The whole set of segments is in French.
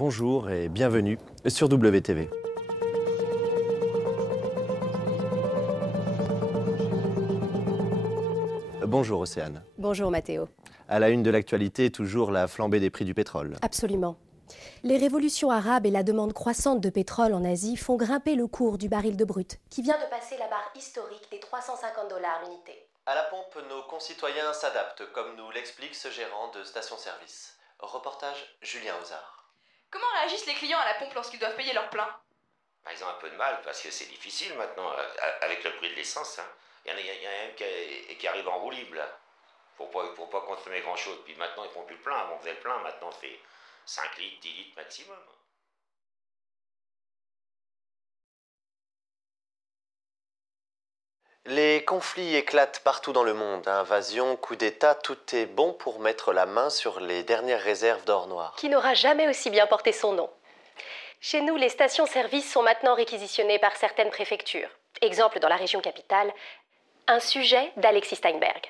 Bonjour et bienvenue sur WTV. Bonjour Océane. Bonjour Mathéo. À la une de l'actualité, toujours la flambée des prix du pétrole. Absolument. Les révolutions arabes et la demande croissante de pétrole en Asie font grimper le cours du baril de brut, qui vient de passer la barre historique des 350 $ l'unité. À la pompe, nos concitoyens s'adaptent, comme nous l'explique ce gérant de station-service. Reportage Julien Ozard. Comment réagissent les clients à la pompe lorsqu'ils doivent payer leur plein? Ils ont un peu de mal parce que c'est difficile maintenant avec le prix de l'essence. Il y en a même qui arrive en roue libre là, pour pas consommer grand chose. Puis maintenant ils font plus le plein. Avant on faisait le plein, maintenant on fait 5 litres, 10 litres maximum. Les conflits éclatent partout dans le monde. Invasion, coup d'État, tout est bon pour mettre la main sur les dernières réserves d'or noir. Qui n'aura jamais aussi bien porté son nom. Chez nous, les stations-service sont maintenant réquisitionnées par certaines préfectures. Exemple dans la région capitale, un sujet d'Alexis Steinberg.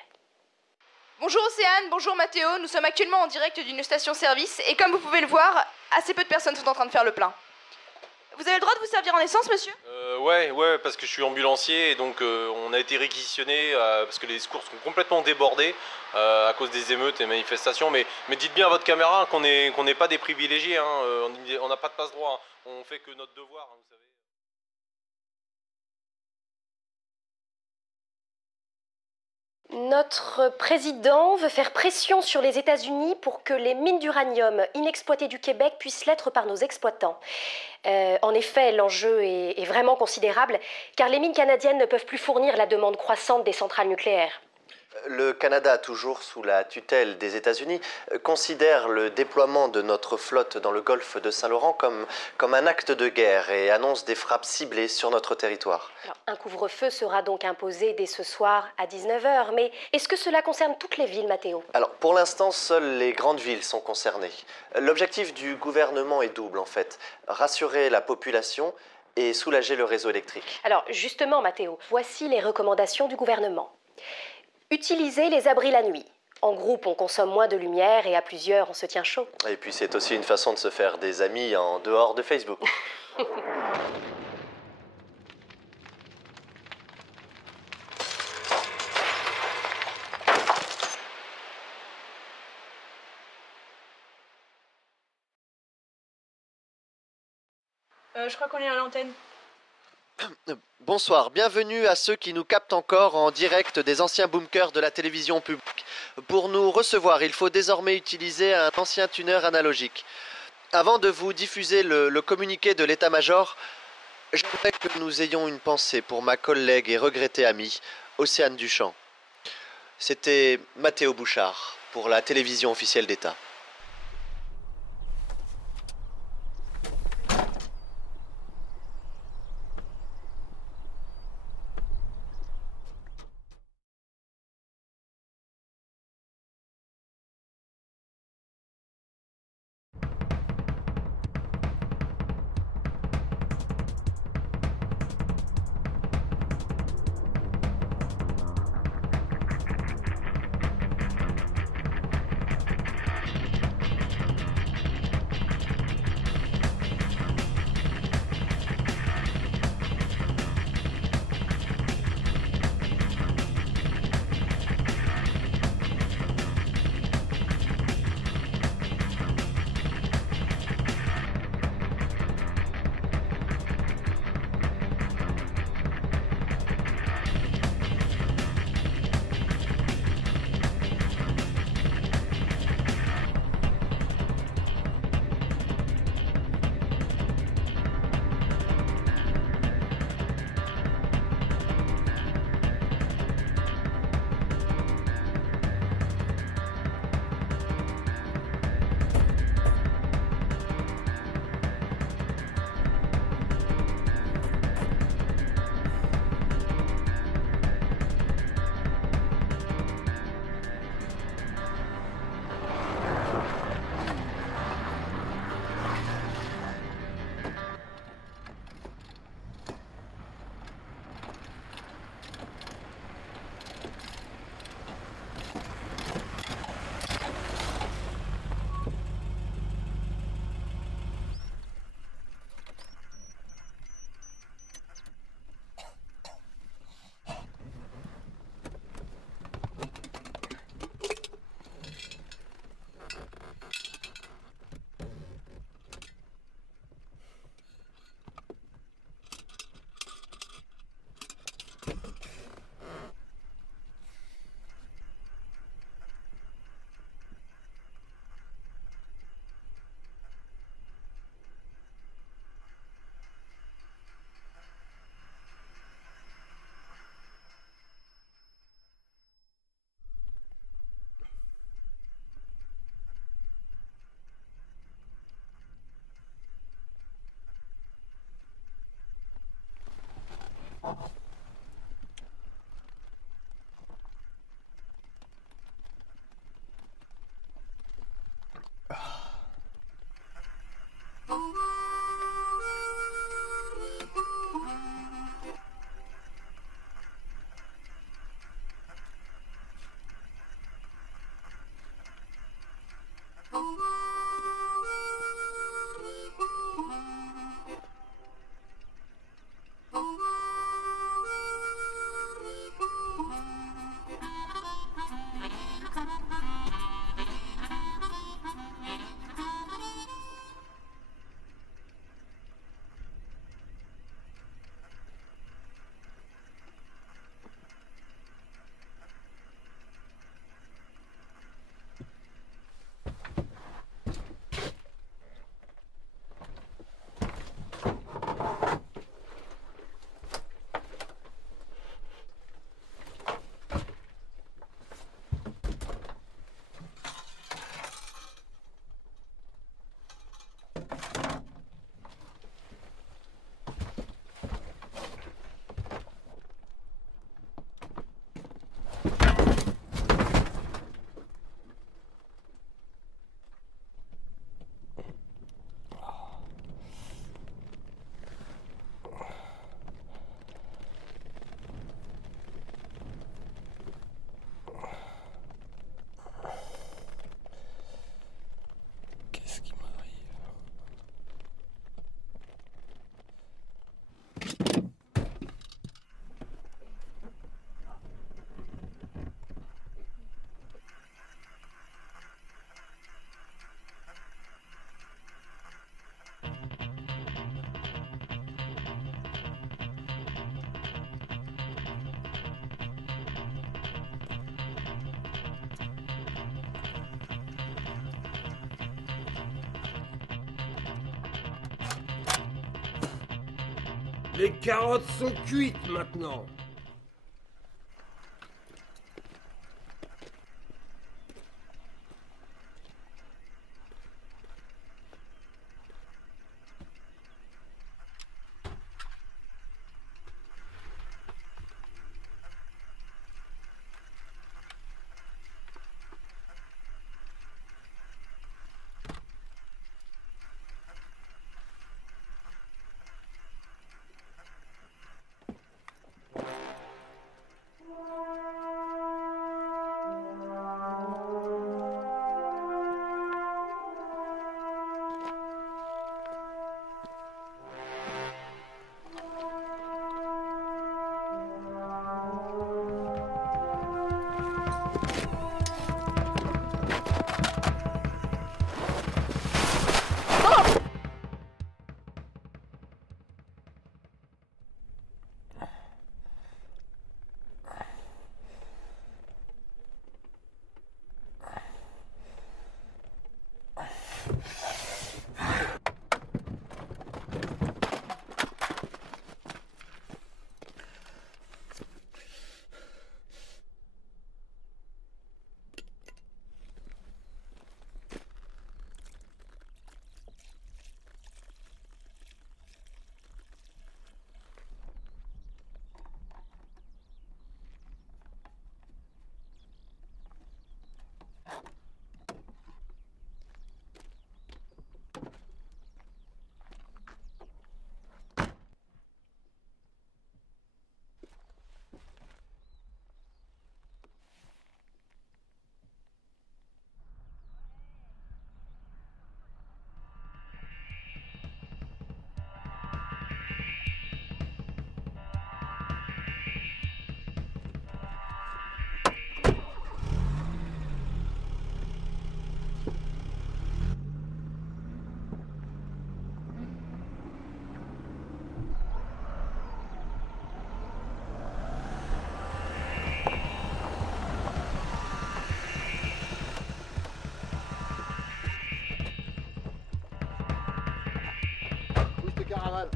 Bonjour Océane, bonjour Mathéo, nous sommes actuellement en direct d'une station-service et comme vous pouvez le voir, assez peu de personnes sont en train de faire le plein. Vous avez le droit de vous servir en essence, monsieur ? Ouais, parce que je suis ambulancier et donc on a été réquisitionné parce que les secours sont complètement débordés à cause des émeutes et manifestations. Mais dites bien à votre caméra qu'on n'est pas des privilégiés, hein, on n'a pas de passe-droit, hein, on fait que notre devoir, hein, vous savez. Notre président veut faire pression sur les États-Unis pour que les mines d'uranium inexploitées du Québec puissent l'être par nos exploitants. En effet, l'enjeu est vraiment considérable, car les mines canadiennes ne peuvent plus fournir la demande croissante des centrales nucléaires. Le Canada, toujours sous la tutelle des États-Unis, considère le déploiement de notre flotte dans le golfe de Saint-Laurent comme un acte de guerre et annonce des frappes ciblées sur notre territoire. Alors, un couvre-feu sera donc imposé dès ce soir à 19h, mais est-ce que cela concerne toutes les villes, Mathéo ? Alors, pour l'instant, seules les grandes villes sont concernées. L'objectif du gouvernement est double, en fait. Rassurer la population et soulager le réseau électrique. Alors, justement, Mathéo, voici les recommandations du gouvernement. Utilisez les abris la nuit. En groupe, on consomme moins de lumière et à plusieurs, on se tient chaud. Et puis c'est aussi une façon de se faire des amis en dehors de Facebook. Je crois qu'on est à l'antenne. Bonsoir, bienvenue à ceux qui nous captent encore en direct des anciens bunkers de la télévision publique. Pour nous recevoir, il faut désormais utiliser un ancien tuner analogique. Avant de vous diffuser le communiqué de l'état-major, j'aimerais que nous ayons une pensée pour ma collègue et regrettée amie, Océane Duchamp. C'était Mathéo Bouchard pour la télévision officielle d'État. Les carottes sont cuites maintenant. Caravane.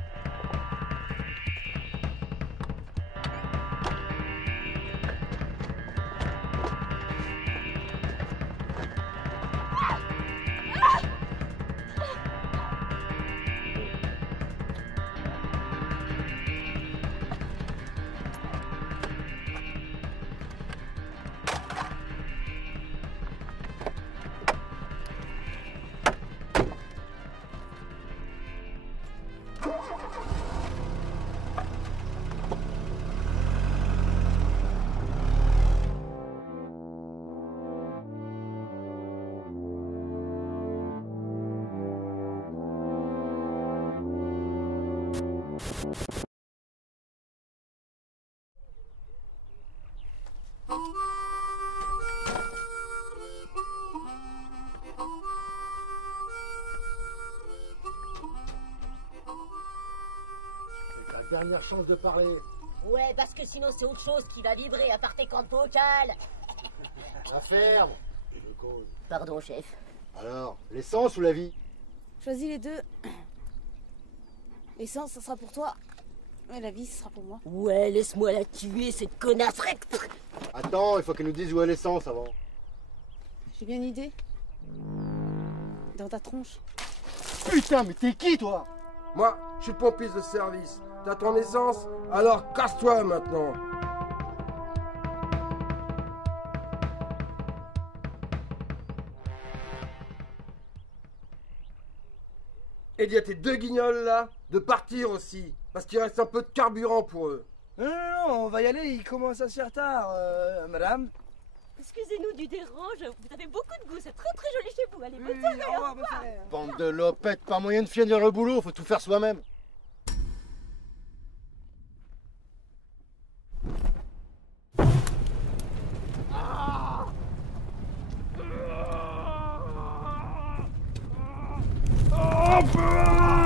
Dernière chance de parler. Ouais, parce que sinon c'est autre chose qui va vibrer à part tes cordes vocales. La ferme. Pardon, chef. Alors, l'essence ou la vie? Choisis les deux. L'essence, ça sera pour toi. Et la vie, ce sera pour moi. Ouais, laisse-moi la tuer, cette connasse. Attends, il faut qu'elle nous dise où est l'essence avant. J'ai bien une idée. Dans ta tronche. Putain, mais t'es qui, toi? Moi, je suis pompiste de service. T'as ton essence? Alors casse-toi maintenant. Et dis à tes deux guignols là de partir aussi, parce qu'il reste un peu de carburant pour eux. Non, on va y aller, il commence à se faire tard, madame. Excusez-nous du dérange, vous avez beaucoup de goût, c'est très très joli chez vous. Allez, bonne Oui, soirée, au revoir, au bonne revoir. soirée. Bande de lopettes, pas moyen de finir le boulot, faut tout faire soi-même. Oh,